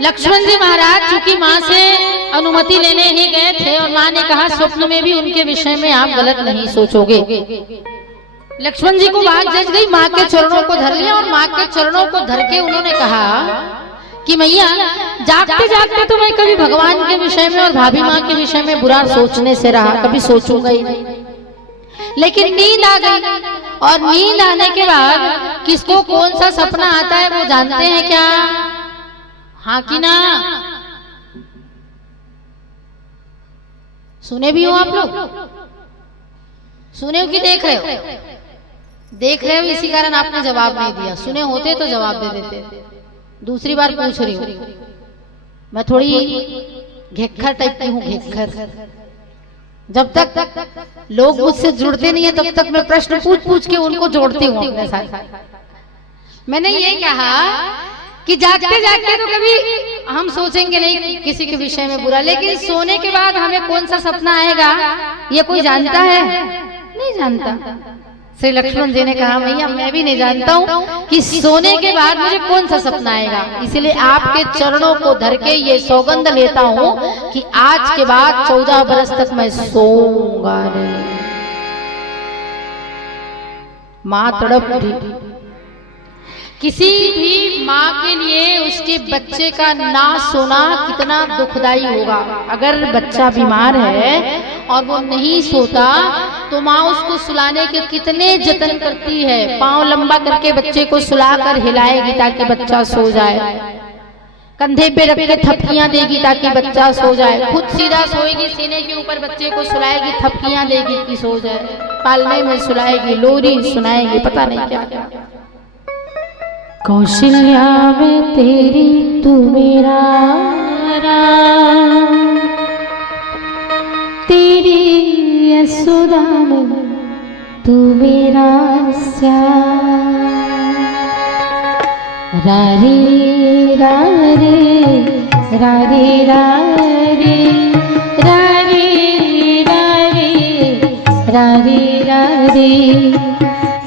लक्ष्मण जी महाराज चूंकि माँ से अनुमति लेने ही गए थे और माँ ने कहा स्वप्न में भी उनके विषय में आप गलत नहीं सोचोगे। लक्ष्मण जी को बात जच गई, माँ के चरणों को धर लिया और माँ के चरणों को धर के उन्होंने कहा कि मैया जागते जागते तो मैं कभी भगवान के विषय में और भाभी माँ के विषय में बुरा सोचने से रहा, कभी सोचूंगा ही नहीं। लेकिन नींद आ गई और नींद आने के बाद किसको कौन सा सपना आता है वो जानते हैं क्या? हाँ कि ना? सुने भी हो आप लोग? सुने हो कि देख रहे हो? देख रहे हो इसी कारण आपने जवाब नहीं दिया। सुने होते तो जवाब दे देते। दूसरी बार पूछ रही हूँ, मैं थोड़ी घेखर टाइप की हूँ, घेखर। जब तक लोग मुझसे जुड़ते नहीं है तब तक मैं प्रश्न पूछ पूछ के उनको जोड़ती हूँ अपने साथ। मैंने ये कहा कि जागते जागते तो कभी हम सोचेंगे नहीं किसी के विषय में बुरा, लेकिन सोने के बाद हमें कौन सा सपना आएगा ये कोई जानता है? नहीं जानता। श्री लक्ष्मण जी ने कहा भैया मैं भी नहीं जानता हूँ कि सोने के बाद मुझे कौन सा सपना आएगा, इसलिए आपके चरणों को धर के ये सौगंध लेता हूँ कि आज के बाद 14 बरस तक मैं सोऊंगा नहीं। माँ तड़प उठी। किसी भी माँ के लिए उसके बच्चे का ना सोना कितना दुखदाई होगा। अगर बच्चा बीमार है और वो नहीं सोता तो माँ उसको सुलाने के कितने जतन करती है। पाँव लंबा करके बच्चे को सुलाकर हिलाएगी ताकि बच्चा सो जाए, कंधे पे रख के थपकियां देगी ताकि बच्चा सो जाए, खुद सीधा सोएगी, सीने के ऊपर बच्चे को सुलाएगी, थपकियां देगी कि सो जाए, पालने में सुलाएगी, लोरी सुनाएगी, पता नहीं क्या क्या। कौशल्या में तेरी तू मेरा राम, तेरी यशोदा में तू मेरा श्याम। रारे रारे रारे रारे रारे रारे रारे रारे,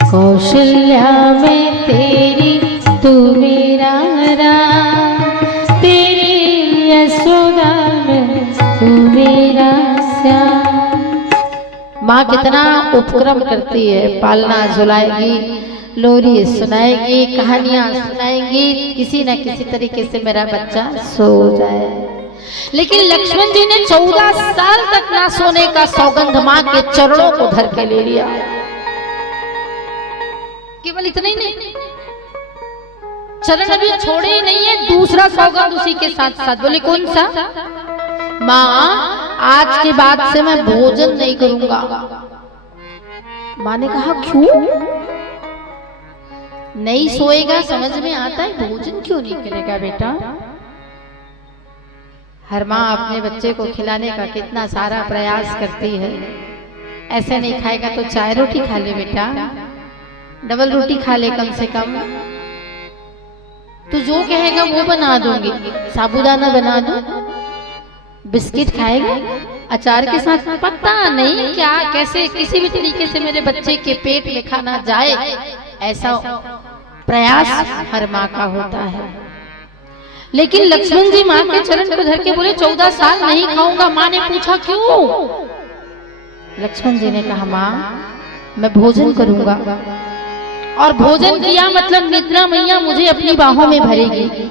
कौशल्या में तेरी तू मेरा राम, तेरी यशोदा में तू मेरा श्याम। माँ कितना उपक्रम करती है, पालना झुलाएगी, लोरी सुनाएगी, कहानियां सुनाएगी, किसी न किसी तरीके से मेरा बच्चा सो जाए। लेकिन लक्ष्मण जी ने 14 साल तक ना सोने का सौगंध माँ के चरणों को धर के ले लिया। केवल इतना ही नहीं, चरण अभी छोड़े ही नहीं है, दूसरा सौगंध उसी के साथ साथ बोले कौन सा? माँ आज के बाद से मैं भोजन नहीं करूंगा। माँ ने कहा क्यों? नहीं सोएगा, समझ में आता है, भोजन क्यों नहीं करेगा बेटा? हर माँ अपने बच्चे को खिलाने का कितना सारा प्रयास करती है। ऐसे नहीं खाएगा तो चाय रोटी खा ले बेटा, डबल रोटी खा ले कम से कम, तू जो कहेगा वो बना दूंगी, साबूदाना बना दूं, बिस्किट खाएगा अचार के साथ, पता नहीं क्या कैसे किसी भी तरीके से मेरे बच्चे के पेट में खाना जाए, ऐसा प्रयास हर माँ का होता है। लेकिन लक्ष्मण जी माँ के चरण को धर के बोले 14 साल नहीं खाऊंगा। माँ ने पूछा क्यों? लक्ष्मण जी ने कहा माँ मैं भोजन करूंगा, और भोजन किया मतलब निद्रा मैया मुझे अपनी बाहों में भरेगी,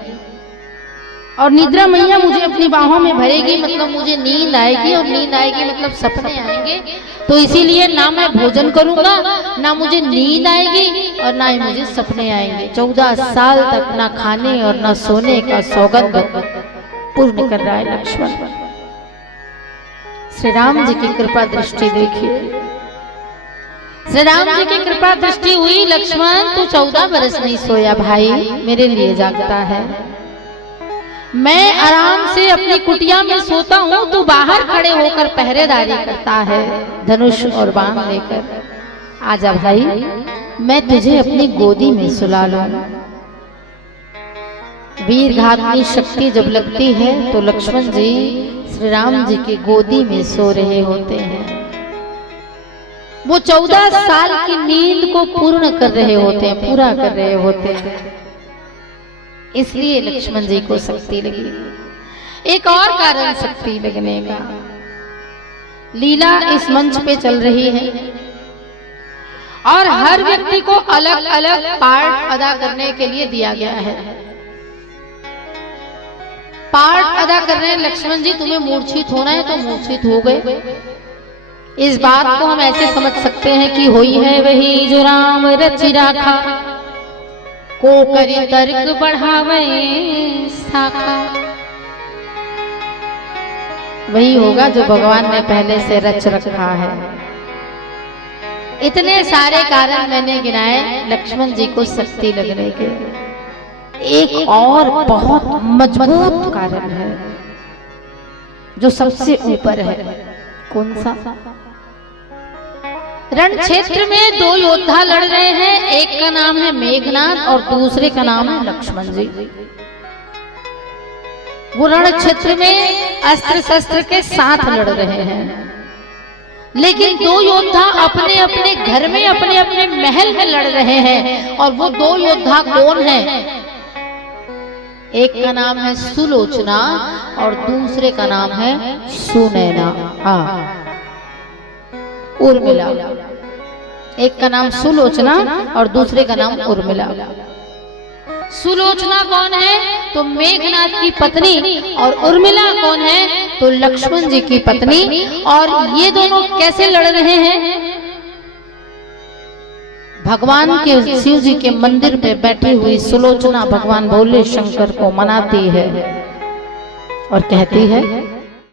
और निद्रा मैया मुझे अपनी बाहों में भरेगी मतलब मुझे नींद आएगी, और नींद आएगी मतलब सपने आएंगे। तो इसीलिए ना मैं भोजन करूंगा, ना मुझे नींद आएगी, और ना ही मुझे सपने आएंगे। 14 साल तक ना खाने और ना सोने का सौगंध पूर्ण कर रहा है लक्ष्मण। श्री राम जी की कृपा दृष्टि देखिए। श्री राम जी की कृपा दृष्टि हुई, लक्ष्मण तू 14 बरस नहीं सोया भाई, मेरे लिए जागता है। मैं आराम से अपनी कुटिया में सोता हूँ, तू बाहर खड़े होकर पहरेदारी करता है धनुष और बाण लेकर। आजा भाई, मैं तुझे अपनी गोदी में सुला लूं। वीर घातनी शक्ति जब लगती है तो लक्ष्मण जी श्री राम जी की गोदी में सो रहे होते हैं। वो 14 साल की नींद को पूर्ण कर रहे होते हैं, पूरा कर रहे होते हैं। इसलिए लक्ष्मण जी को शक्ति लगी। एक और कारण शक्ति लगने का, लीला इस मंच पे चल रही है और हर व्यक्ति को अलग अलग पार्ट अदा करने के लिए दिया गया है। पार्ट अदा कर रहे हैं लक्ष्मण जी, तुम्हें मूर्छित होना है तो मूर्छित हो गए। इस बात को हम ऐसे समझ सकते हैं कि होई है वही जो राम रचि राखा, को करी तर्क बढ़ावे शाखा। वही होगा जो भगवान ने पहले से रच रखा है। इतने सारे कारण मैंने गिनाए लक्ष्मण जी को शक्ति लगने के। एक और बहुत मजबूत कारण है जो सबसे ऊपर है। कौन सा? रण क्षेत्र में दो योद्धा लड़ रहे हैं, एक का नाम है मेघनाद और दूसरे का नाम है लक्ष्मण जी। वो रण क्षेत्र में अस्त्र शस्त्र के साथ लड़ रहे हैं, लेकिन दो योद्धा अपने अपने घर में अपने अपने महल में लड़ रहे हैं। और वो दो योद्धा कौन हैं? एक का नाम है सुलोचना और दूसरे का नाम है सुनैना। उर्मिला। एक का नाम सुलोचना और दूसरे का नाम उर्मिला। सुलोचना कौन है? तो मेघनाद की पत्नी। और उर्मिला कौन है? तो लक्ष्मण जी की पत्नी। और ये दोनों कैसे लड़ रहे हैं? भगवान के शिव जी के मंदिर पे बैठी हुई सुलोचना भगवान भोले शंकर को मनाती है और कहती है